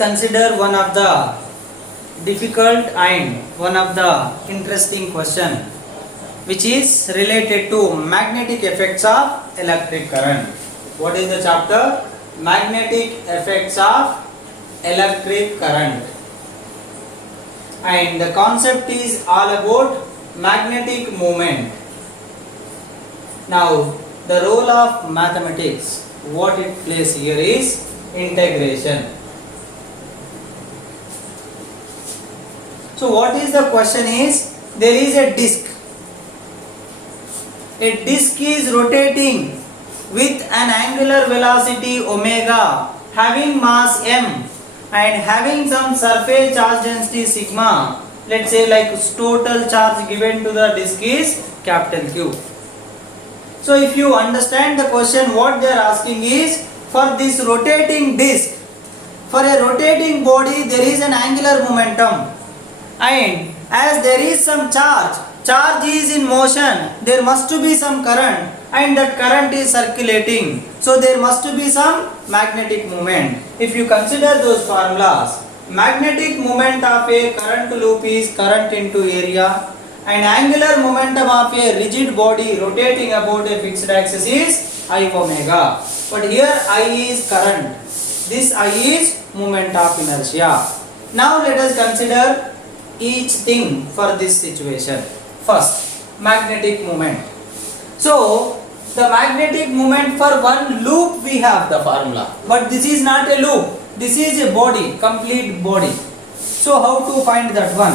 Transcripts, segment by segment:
consider one of the difficult and one of the interesting question, which is related to magnetic effects of electric current. What is the chapter? Magnetic effects of electric current. And the concept is all about magnetic moment. Now, the role of mathematics, what it plays here is integration. So what is the question is, there is a disk. A disk is rotating with an angular velocity omega, having mass m and having some surface charge density sigma. Let's say like total charge given to the disk is capital Q. So if you understand the question, what they are asking is, for this rotating disk, for a rotating body there is an angular momentum, and as there is some charge is in motion, there must be some current, and that current is circulating, so there must be some magnetic moment. If you consider those formulas, magnetic moment of a current loop is current into area, and angular momentum of a rigid body rotating about a fixed axis is I omega. But here I is current, this I is moment of inertia. Now let us consider each thing for this situation. First, magnetic moment. So the magnetic moment for one loop we have the formula, but this is not a loop, this is a body, complete body. So how to find that one?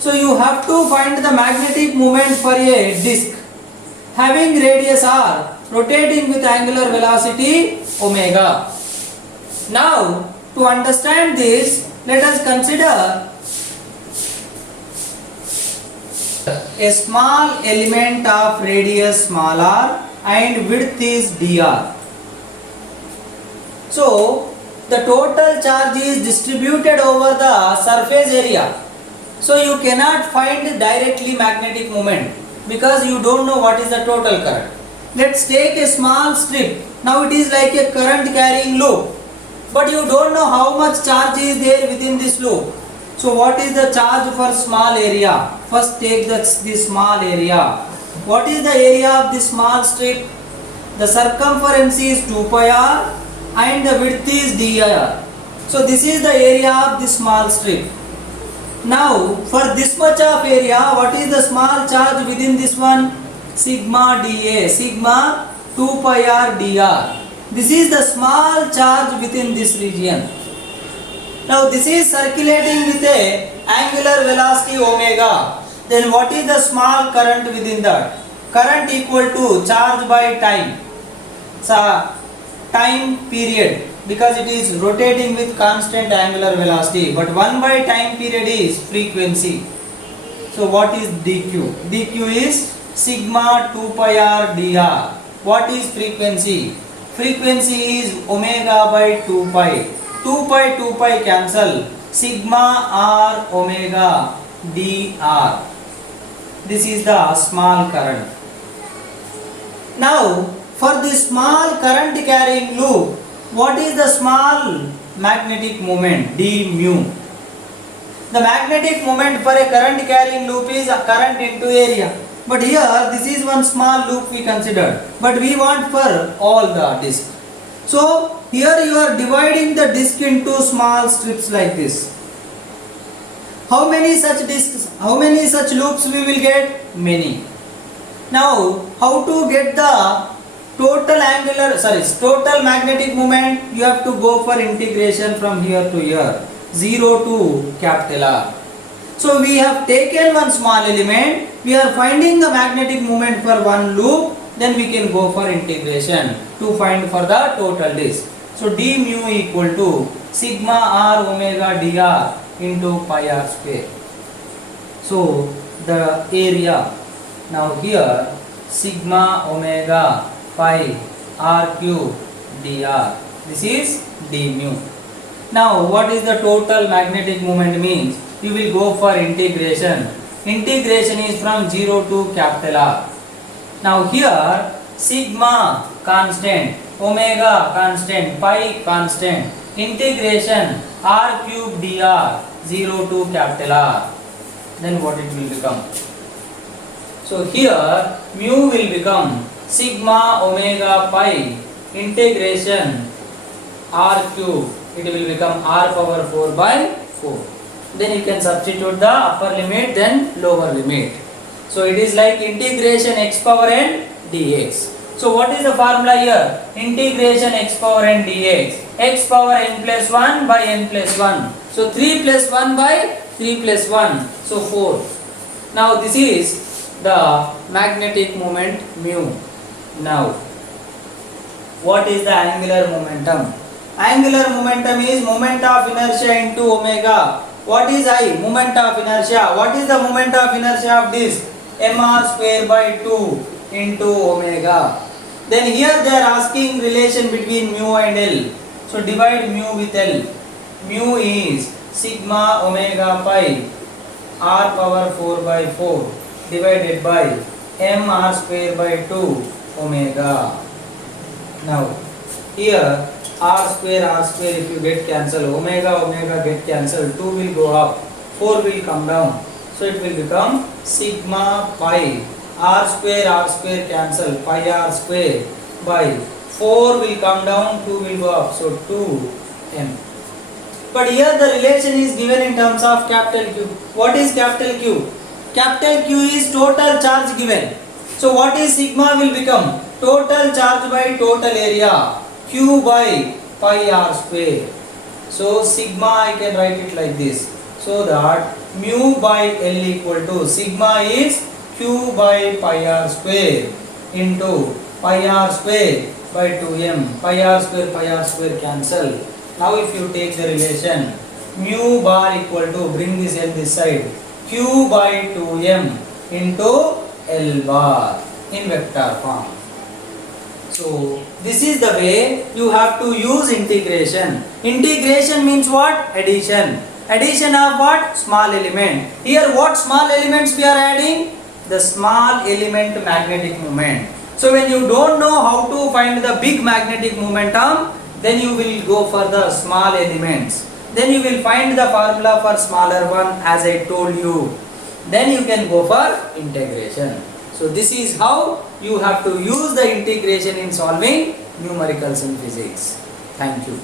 So you have to find the magnetic moment for a disk having radius r, rotating with angular velocity omega. Now to understand this, let us consider a small element of radius small r and width is dr. So the total charge is distributed over the surface area. So you cannot find directly magnetic moment because you don't know what is the total current. Let's take a small strip. Now it is like a current carrying loop, but you don't know how much charge is there within this loop. So what is the charge for small area? First take this small area. What is the area of this small strip? The circumference is 2 pi r and the width is dr. So this is the area of this small strip. Now for this much of area, what is the small charge within this one? Sigma dA, sigma 2 pi r dr. This is the small charge within this region. Now this is circulating with a angular velocity omega. Then what is the small current within that? Current equal to charge by time. So time period, because it is rotating with constant angular velocity, but 1 by time period is frequency. So what is dq? dq is sigma 2 pi r dr. What is frequency? Frequency is omega by 2 pi. 2 pi cancel. Sigma r omega dr. This is the small current. Now for this small current carrying loop, what is the small magnetic moment? d mu. The magnetic moment for a current carrying loop is a current into area. But here this is one small loop we considered, but we want for all the disk. So here you are dividing the disk into small strips like this. How many such disks, how many such loops we will get? Many. Now how to get the total magnetic moment? You have to go for integration from here to here, 0 to capital R. So we have taken one small element, we are finding the magnetic moment for one loop, then we can go for integration to find for the total disk. So d mu equal to sigma r omega dr into pi r square. So the area, now here sigma omega pi r cube dr, this is d mu. Now what is the total magnetic moment means? You will go for integration. Integration is from 0 to capital R. Now here sigma constant, omega constant, pi constant. integration r cube dr 0 to capital R, then what it will become? So here mu will become sigma omega pi integration r cube, it will become r power 4 by 4. Then you can substitute the upper limit, then lower limit. So it is like integration x power n dx. So what is the formula here? Integration x power n dx. X power n plus 1 by n plus 1. So 3 plus 1 by 3 plus 1. So 4. Now this is the magnetic moment mu. Now what is the angular momentum? Angular momentum is moment of inertia into omega. What is I? Moment of inertia. What is the moment of inertia of this? mr square by 2 into omega. Then here they are asking relation between mu and L. So divide mu with L. Mu is sigma omega pi r power 4 by 4 divided by mr square by 2 omega. Now here r square if you get cancel, omega get cancelled, 2 will go up, 4 will come down. So it will become sigma pi r square cancel, pi r square by 4 will come down, 2 will go up, so 2m. But here the relation is given in terms of capital Q. What is capital Q? Capital Q is total charge given. So what is sigma will become? Total charge by total area, Q by pi r square. So sigma I can write it like this. So that mu by L equal to sigma is Q by pi r square into pi r square by 2m. Pi r square cancel. Now if you take the relation mu bar equal to, bring this L this side, Q by 2m into L bar in vector form. So this is the way you have to use integration. Integration means what? Addition. Addition of what? Small element. Here what small elements we are adding? The small element magnetic moment. So when you don't know how to find the big magnetic momentum, then you will go for the small elements. Then you will find the formula for smaller one as I told you. Then you can go for integration. So this is how you have to use the integration in solving numericals in physics. Thank you.